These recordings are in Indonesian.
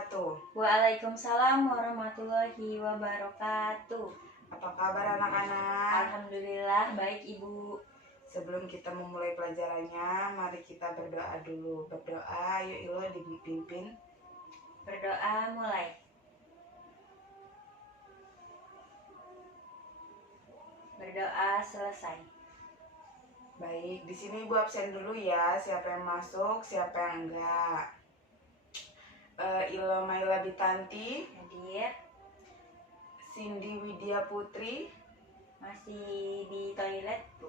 wabarakatuh. Waalaikumsalam warahmatullahi wabarakatuh. Apa kabar anak-anak? Alhamdulillah baik Ibu. Sebelum kita memulai pelajarannya, mari kita berdoa dulu. Berdoa, yuk Ilo dipimpin. Berdoa mulai. Berdoa selesai. Baik, di sini Ibu absen dulu ya. Siapa yang masuk, siapa yang enggak. Ilo Maila Bitanti, Hadir. Cindy Widya Putri, Masih di toilet Bu.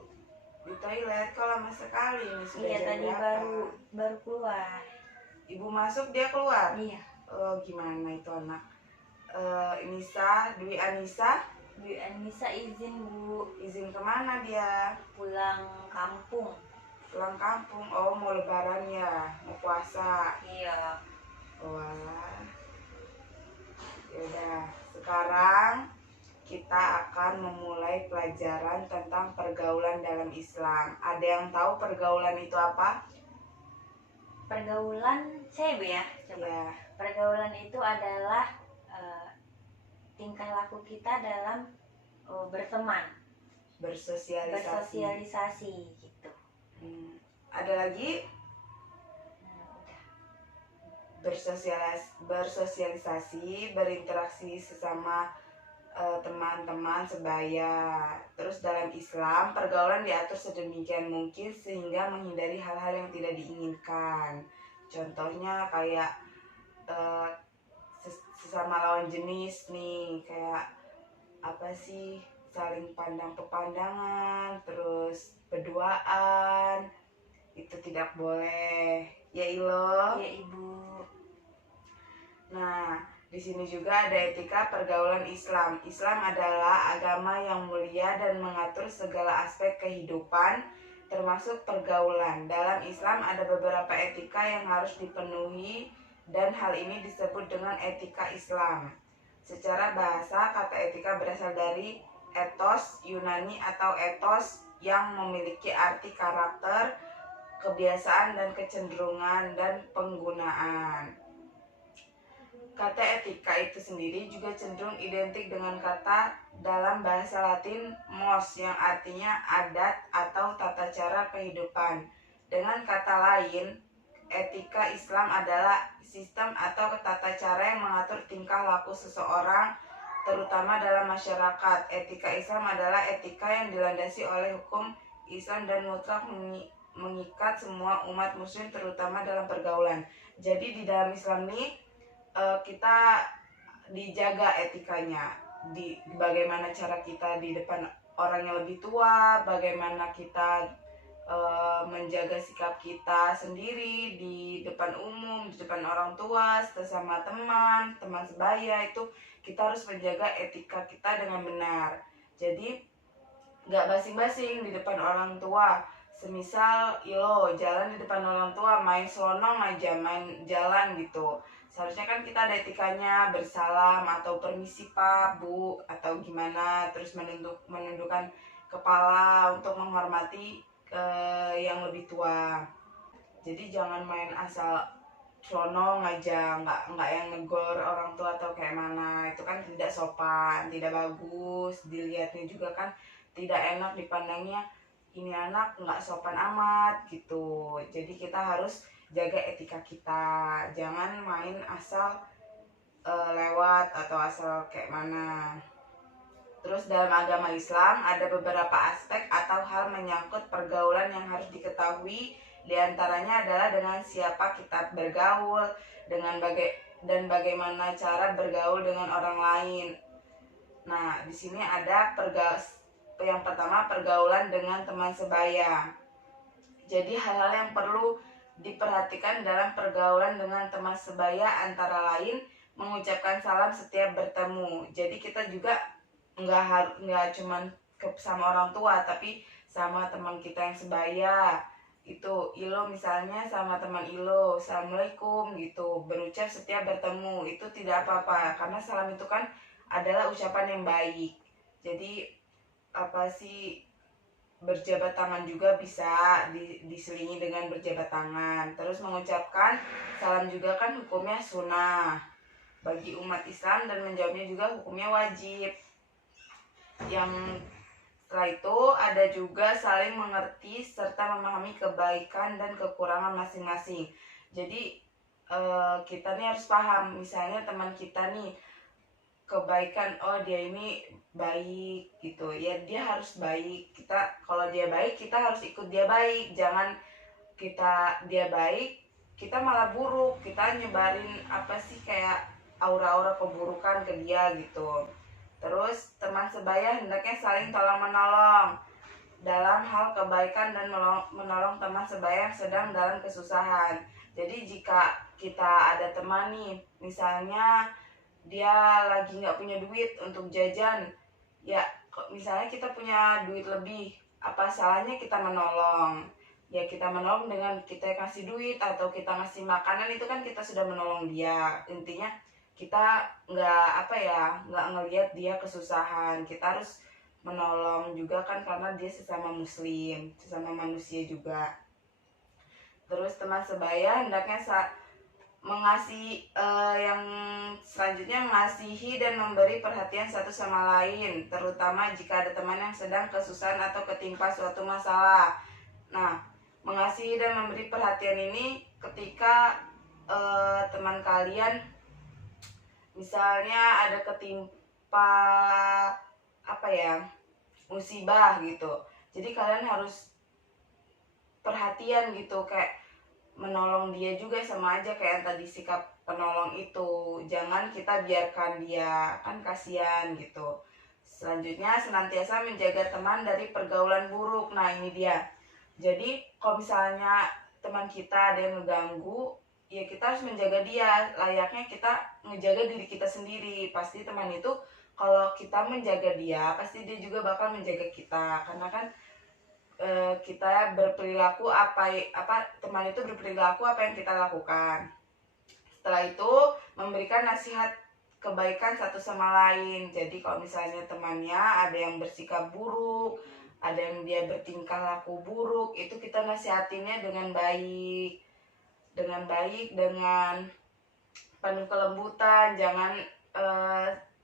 di toilet. Kok lama sekali ini, sudah Iya jam tadi berapa? baru keluar. Ibu masuk, dia keluar. Iya. Oh, gimana itu anak? Nisa, Dwi Anissa, Bu Anissa izin Bu izin kemana dia? pulang kampung. Pulang kampung. Oh, mau lebaran ya, mau puasa. Iya. Oh alah. Yaudah, sekarang kita akan memulai pelajaran tentang pergaulan dalam Islam. Ada yang tahu pergaulan itu apa? Pergaulan saya Bu ya. Coba. Ya, Pergaulan itu adalah tingkah laku kita dalam berteman, bersosialisasi gitu. Ada lagi Udah. bersosialisasi, berinteraksi sesama teman-teman sebaya. Terus dalam Islam, pergaulan diatur sedemikian mungkin sehingga menghindari hal-hal yang tidak diinginkan. Contohnya kayak sesama lawan jenis nih, kayak apa sih, saling pandang pepandangan, terus berduaan, itu tidak boleh ya Ilo. Ya Ibu. Nah, di sini juga ada etika pergaulan Islam. Islam adalah agama yang mulia dan mengatur segala aspek kehidupan, termasuk pergaulan. Dalam Islam ada beberapa etika yang harus dipenuhi dan hal ini disebut dengan etika Islam. Secara bahasa, kata etika berasal dari etos Yunani atau etos yang memiliki arti karakter, kebiasaan dan kecenderungan dan penggunaan. Kata etika itu sendiri juga cenderung identik dengan kata dalam bahasa Latin mos yang artinya adat atau tata cara kehidupan. Dengan kata lain, etika Islam adalah sistem atau tata cara yang mengatur tingkah laku seseorang, terutama dalam masyarakat. Etika Islam adalah etika yang dilandasi oleh hukum Islam dan mutlak mengikat semua umat muslim terutama dalam pergaulan. Jadi di dalam Islam ini kita dijaga etikanya, di bagaimana cara kita di depan orang yang lebih tua, bagaimana kita menjaga sikap kita sendiri di depan umum, di depan orang tua, sesama teman sebaya, itu kita harus menjaga etika kita dengan benar. Jadi nggak basing-basing di depan orang tua. Semisal Ilo jalan di depan orang tua, main selonong aja, main jalan gitu. Seharusnya kan kita ada etikanya, bersalam atau permisi Pak, Bu, atau gimana, terus menundukkan kepala untuk menghormati yang lebih tua. Jadi jangan main asal selonong aja, nggak yang negor orang tua atau kayak mana. Itu kan tidak sopan, tidak bagus, dilihatnya juga kan tidak enak dipandangnya, ini anak nggak sopan amat gitu. Jadi kita harus jaga etika kita, jangan main asal lewat atau asal kayak mana. Terus dalam agama Islam ada beberapa aspek atau hal menyangkut pergaulan yang harus diketahui. Di antaranya adalah dengan siapa kita bergaul, dan bagaimana cara bergaul dengan orang lain. Nah, di sini ada yang pertama, pergaulan dengan teman sebaya. Jadi hal-hal yang perlu diperhatikan dalam pergaulan dengan teman sebaya antara lain mengucapkan salam setiap bertemu. Jadi kita juga nggak cuman sama orang tua, tapi sama teman kita yang sebaya. Itu Ilo misalnya sama teman Ilo, assalamualaikum gitu, berucap setiap bertemu, itu tidak apa-apa karena salam itu kan adalah ucapan yang baik. Jadi apa sih, berjabat tangan juga bisa diselingi dengan berjabat tangan. Terus mengucapkan salam juga kan hukumnya sunnah. bagi umat Islam, dan menjawabnya juga hukumnya wajib. Yang setelah itu ada juga saling mengerti serta memahami kebaikan dan kekurangan masing-masing. Jadi kita nih harus paham, misalnya teman kita nih kebaikan, oh dia ini baik gitu ya, dia harus baik. Kita kalau dia baik, kita harus ikut dia baik. Jangan dia baik, kita malah buruk, kita nyebarin apa sih, kayak aura-aura keburukan ke dia gitu. Terus teman sebaya hendaknya saling tolong menolong dalam hal kebaikan dan menolong teman sebaya yang sedang dalam kesusahan. Jadi jika kita ada teman nih, misalnya dia lagi nggak punya duit untuk jajan, ya misalnya kita punya duit lebih, apa salahnya kita menolong? Ya kita menolong dengan kita kasih duit atau kita ngasih makanan, itu kan kita sudah menolong dia. Intinya kita nggak ngelihat dia kesusahan, kita harus menolong juga kan, karena dia sesama muslim, sesama manusia juga. Terus teman sebaya hendaknya mengasihi, yang selanjutnya mengasihi dan memberi perhatian satu sama lain, terutama jika ada teman yang sedang kesusahan atau ketimpa suatu masalah. Nah, mengasihi dan memberi perhatian ini ketika teman kalian misalnya ada ketimpa musibah gitu, jadi kalian harus perhatian gitu, kayak menolong dia juga, sama aja kayak yang tadi sikap penolong itu. Jangan kita biarkan dia, kan kasihan gitu. Selanjutnya senantiasa menjaga teman dari pergaulan buruk. Nah ini dia, jadi kalau misalnya teman kita ada yang ngeganggu, ya kita harus menjaga dia layaknya kita ngejaga diri kita sendiri. Pasti teman itu, kalau kita menjaga dia, pasti dia juga bakal menjaga kita, karena kan kita berperilaku teman itu berperilaku apa yang kita lakukan. Setelah itu memberikan nasihat kebaikan satu sama lain. Jadi kalau misalnya temannya ada yang bersikap buruk, ada yang dia bertingkah laku buruk, itu kita nasihatinnya dengan baik, dengan penuh kelembutan. Jangan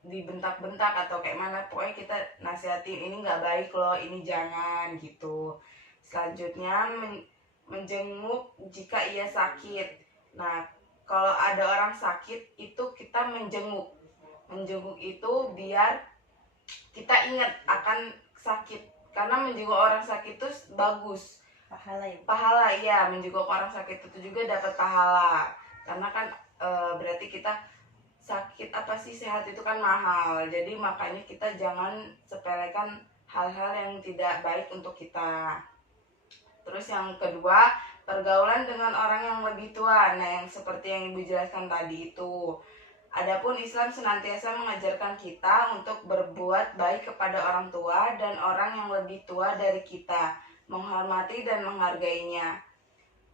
dibentak-bentak atau kayak mana, pokoknya kita nasihatin, ini nggak baik loh, ini jangan gitu. Selanjutnya menjenguk jika ia sakit. Nah kalau ada orang sakit itu kita menjenguk itu biar kita ingat akan sakit, karena menjenguk orang sakit itu bagus, pahala ya. Menjenguk orang sakit itu juga dapat pahala, karena kan berarti kita sakit sehat itu kan mahal. Jadi makanya kita jangan sepelekan hal-hal yang tidak baik untuk kita. Terus yang kedua, pergaulan dengan orang yang lebih tua. Nah yang seperti yang Ibu jelaskan tadi itu, adapun Islam senantiasa mengajarkan kita untuk berbuat baik kepada orang tua dan orang yang lebih tua dari kita, menghormati dan menghargainya.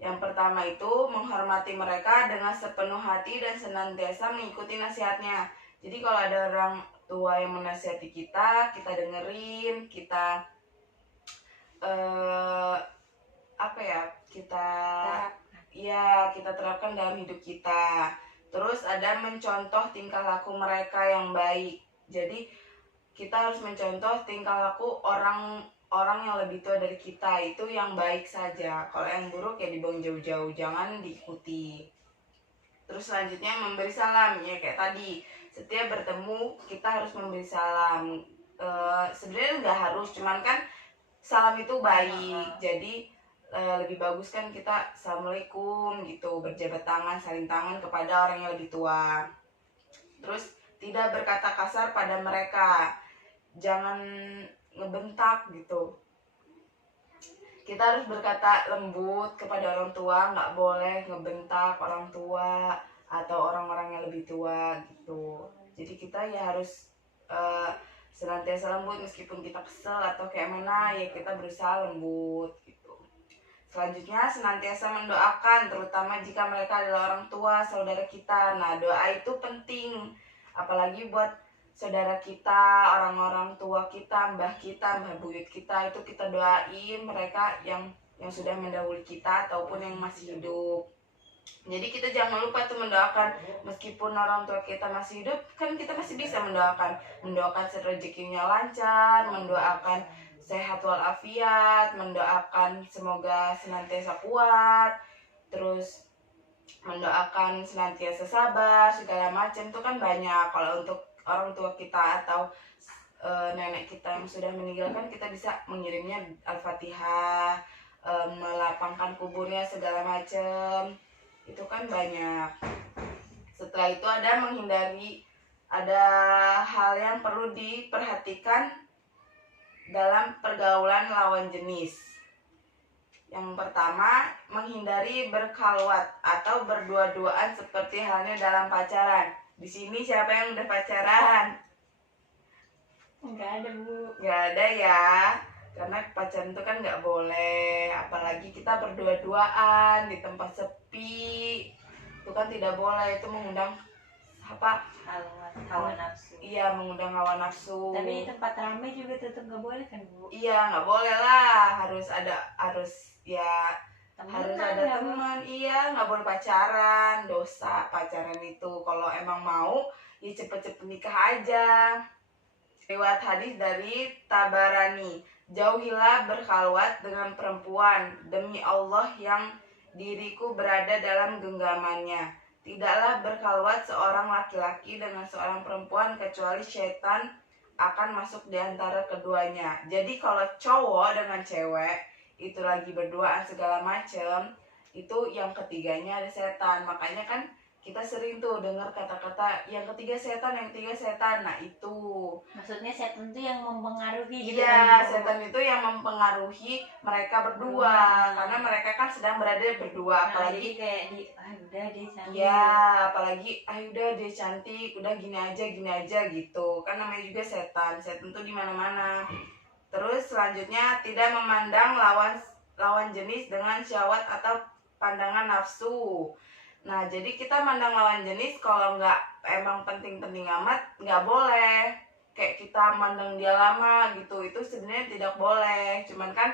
Yang pertama itu menghormati mereka dengan sepenuh hati dan senantiasa mengikuti nasihatnya. Jadi kalau ada orang tua yang menasihati kita, kita dengerin, kita kita terapkan dalam hidup kita. Terus ada mencontoh tingkah laku mereka yang baik. Jadi kita harus mencontoh tingkah laku orang yang lebih tua dari kita, itu yang baik saja. Kalau yang buruk ya dibuang jauh-jauh, jangan diikuti. Terus selanjutnya memberi salam, ya kayak tadi, setiap bertemu kita harus memberi salam. Sebenarnya nggak harus, cuman kan salam itu baik. Jadi lebih bagus kan kita assalamualaikum gitu, berjabat tangan, saling tangan kepada orang yang lebih tua. Terus tidak berkata kasar pada mereka, jangan ngebentak gitu. Kita harus berkata lembut kepada orang tua, nggak boleh ngebentak orang tua atau orang-orang yang lebih tua gitu. Jadi kita ya harus senantiasa lembut, meskipun kita kesel atau kayak mana, ya kita berusaha lembut gitu. Selanjutnya senantiasa mendoakan, terutama jika mereka adalah orang tua, saudara kita. Nah doa itu penting, apalagi buat saudara kita, orang-orang tua kita, mbah buyut kita, itu kita doain mereka yang sudah mendahului kita ataupun yang masih hidup. Jadi kita jangan lupa tuh mendoakan, meskipun orang tua kita masih hidup, kan kita masih bisa mendoakan rezekinya lancar, mendoakan sehat walafiat, mendoakan semoga senantiasa kuat, terus mendoakan senantiasa sabar, segala macam tuh kan banyak. Kalau untuk orang tua kita atau nenek kita yang sudah meninggal kan kita bisa mengirimnya Al-Fatihah, melapangkan kuburnya segala macam. Itu kan banyak. Setelah itu ada hal yang perlu diperhatikan dalam pergaulan lawan jenis. Yang pertama, menghindari berkhalwat atau berdua-duaan seperti halnya dalam pacaran. Di sini siapa yang udah pacaran? Enggak ada, Bu. Nggak ada ya, karena pacaran itu kan nggak boleh, apalagi kita berdua-duaan di tempat sepi, itu kan tidak boleh, itu mengundang apa? Hawa nafsu. Iya, mengundang hawa nafsu. Tapi di tempat ramai juga tetap nggak boleh kan, Bu? Iya, nggak boleh lah, harus ya harus Temenan, ada nggak boleh. teman. Iya, nggak boleh pacaran, dosa pacaran itu. Kalau emang mau ya cepet-cepet nikah aja. Riwayat hadis dari Tabarani, jauhilah berkhalwat dengan perempuan, demi Allah yang diriku berada dalam genggamannya. Tidaklah berkhalwat seorang laki-laki dengan seorang perempuan kecuali setan akan masuk di antara keduanya. Jadi kalau cowok dengan cewek itu lagi berduaan segala macem, itu yang ketiganya ada setan. Makanya kan kita sering tuh dengar kata-kata yang ketiga setan, yang ketiga setan. Nah itu. Maksudnya setan itu yang mempengaruhi gitu Iya, kan, Bu? setan itu yang mempengaruhi mereka berdua. Karena mereka kan sedang berada berdua. Nah, Apalagi jadi kayak udah dia cantik. ya, apalagi udah dia cantik, udah gini aja gitu. Kan namanya juga setan. Setan tuh di mana-mana. Terus selanjutnya tidak memandang lawan jenis dengan syahwat atau pandangan nafsu. Nah, jadi kita mandang lawan jenis kalau nggak emang penting-penting amat, nggak boleh. Kayak kita mandang dia lama gitu, itu sebenarnya tidak boleh. Cuman kan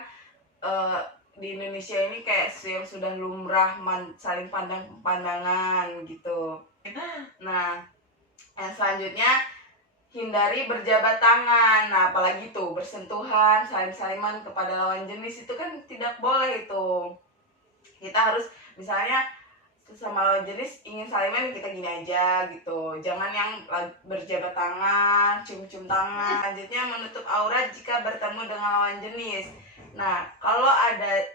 di Indonesia ini kayak yang sudah lumrah saling pandangan gitu. Nah, yang selanjutnya hindari berjabat tangan. Nah, apalagi tuh bersentuhan, saling-saliman kepada lawan jenis itu kan tidak boleh itu. Kita harus misalnya sama lawan jenis ingin saliman kita gini aja gitu, jangan yang berjabat tangan, cium-cium tangan. Selanjutnya menutup aurat jika bertemu dengan lawan jenis. Nah, kalau ada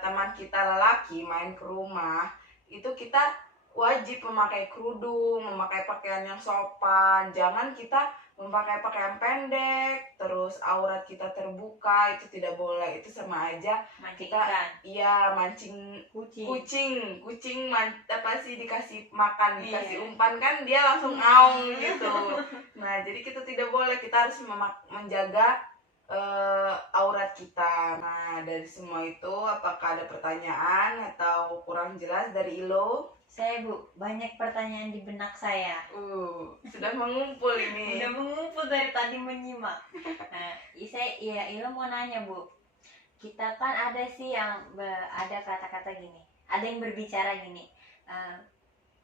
teman kita lelaki main ke rumah, itu kita wajib memakai kerudung, memakai pakaian yang sopan. Jangan kita memakai pakaian pendek, terus aurat kita terbuka, itu tidak boleh. Itu sama aja Mancing mancing kucing. kucing apa sih, dikasih makan, dikasih Iya. umpan kan dia langsung ngaung gitu. Nah, jadi kita tidak boleh, kita harus menjaga aurat kita. Nah, dari semua itu apakah ada pertanyaan atau kurang jelas dari Ilo? Saya, Bu, banyak pertanyaan di benak saya. Sudah mengumpul ini. Udah mengumpul dari tadi menyimak. Nah, Ilo mau nanya, Bu. Kita kan ada sih yang ada kata-kata gini. Ada yang berbicara gini.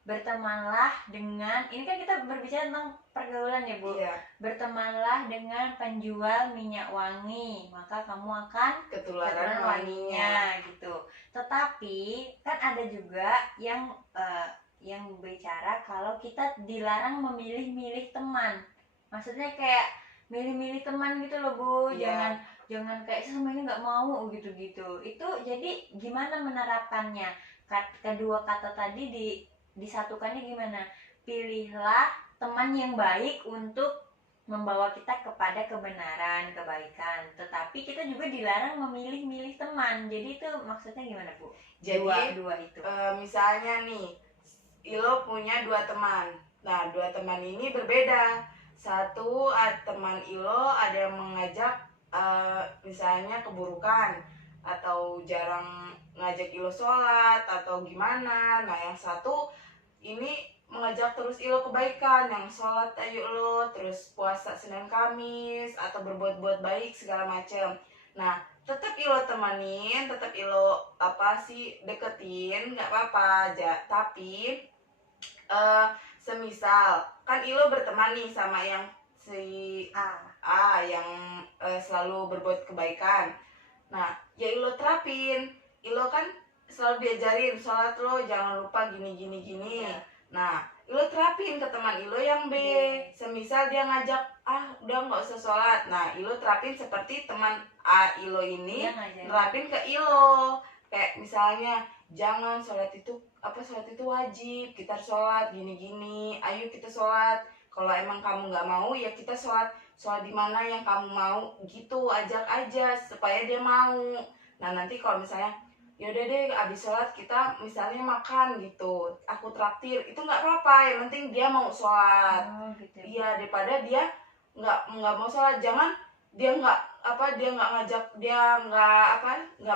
Bertemanlah dengan, ini kan kita berbicara tentang pergaulan ya, Bu. Iya, Bertemanlah dengan penjual minyak wangi, maka kamu akan ketularan wanginya. wanginya gitu. Tetapi kan ada juga yang bicara kalau kita dilarang memilih-milih teman. Maksudnya kayak milih-milih teman gitu loh, Bu. Iya. Jangan kayak sama ini nggak mau gitu-gitu. Itu jadi gimana menerapkannya? Kedua kata tadi disatukannya gimana? Pilihlah teman yang baik untuk membawa kita kepada kebenaran, kebaikan. Tetapi kita juga dilarang memilih-milih teman. Jadi itu maksudnya gimana, Bu? Jadi Dua itu. misalnya nih, Ilo punya 2 teman. Nah, 2 teman ini berbeda. Satu teman Ilo ada yang mengajak misalnya keburukan, atau jarang ngajak Ilo sholat atau gimana. Nah, yang satu ini mengajak terus Ilo kebaikan, yang sholat ayo lo, terus puasa Senin Kamis, atau berbuat-buat baik segala macam. Nah, tetap ilo temanin, tetap ilo apa sih deketin, nggak apa-apa aja. Tapi semisal kan ilo berteman nih sama yang si A yang selalu berbuat kebaikan. Nah, ya ilo terapin. Ilo kan selalu diajarin sholat lo jangan lupa gini gini gini. Ya. Nah, ilo terapin ke teman ilo yang B. B. Semisal dia ngajak, udah nggak usah sholat. Nah, ilo terapin seperti teman A ilo ini Dia ngajarin. nerapin ke ilo. Kayak misalnya, jangan sholat itu wajib, kita harus sholat gini-gini. Ayo kita sholat. Kalau emang kamu nggak mau ya kita sholat di mana yang kamu mau gitu, ajak aja supaya dia mau. Nah nanti kalau misalnya yaudah deh abis sholat kita misalnya makan gitu, aku traktir, itu nggak apa-apa, yang penting dia mau sholat. Oh, gitu. Iya, daripada dia nggak mau sholat. Jangan dia nggak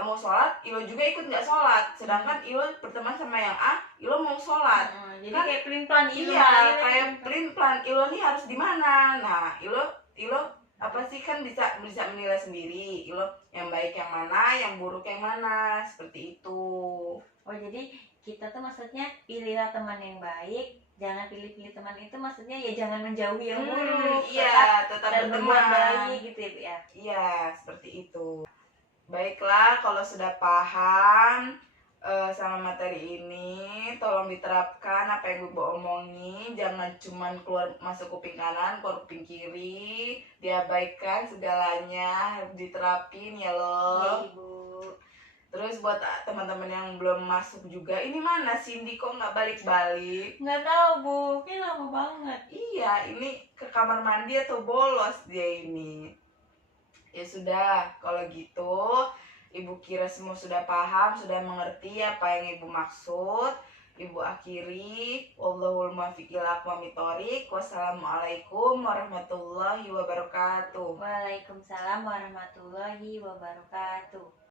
mau sholat, Ilo juga ikut nggak sholat, sedangkan Ilo berteman sama yang A, Ilo mau sholat. Jadi Kan- kayak pelin-pelan Ilo Iya, mainnya kayak pelin-pelan. pelin-pelan Ilo nih harus di mana. Nah, Ilo apa sih kan bisa menilai sendiri. Ilo yang baik yang mana, yang buruk yang mana, seperti itu. Oh, jadi kita tuh maksudnya pilihlah teman yang baik, jangan pilih-pilih teman itu, maksudnya ya jangan menjauhi yang buruk, Iya, tetap dan berbuat berteman. baik gitu ya. Iya, seperti itu. Baiklah, kalau sudah paham sama materi ini, tolong diterapkan apa yang Ibu omongin. Jangan cuman keluar masuk kuping kanan, keluar kuping kiri. Diabaikan segalanya, diterapin ya Iya, loh. Ibu. Terus buat teman-teman yang belum masuk juga, ini mana Cindy kok nggak balik-balik? Nggak tahu, Bu. Ini lama banget. Iya, ini ke kamar mandi atau bolos dia ini. Ya sudah, kalau gitu Ibu kira semua sudah paham, sudah mengerti apa yang Ibu maksud. Ibu akhiri, wallahul muwaffiq ila aqwamit thoriq. Wassalamualaikum warahmatullahi wabarakatuh. Waalaikumsalam warahmatullahi wabarakatuh.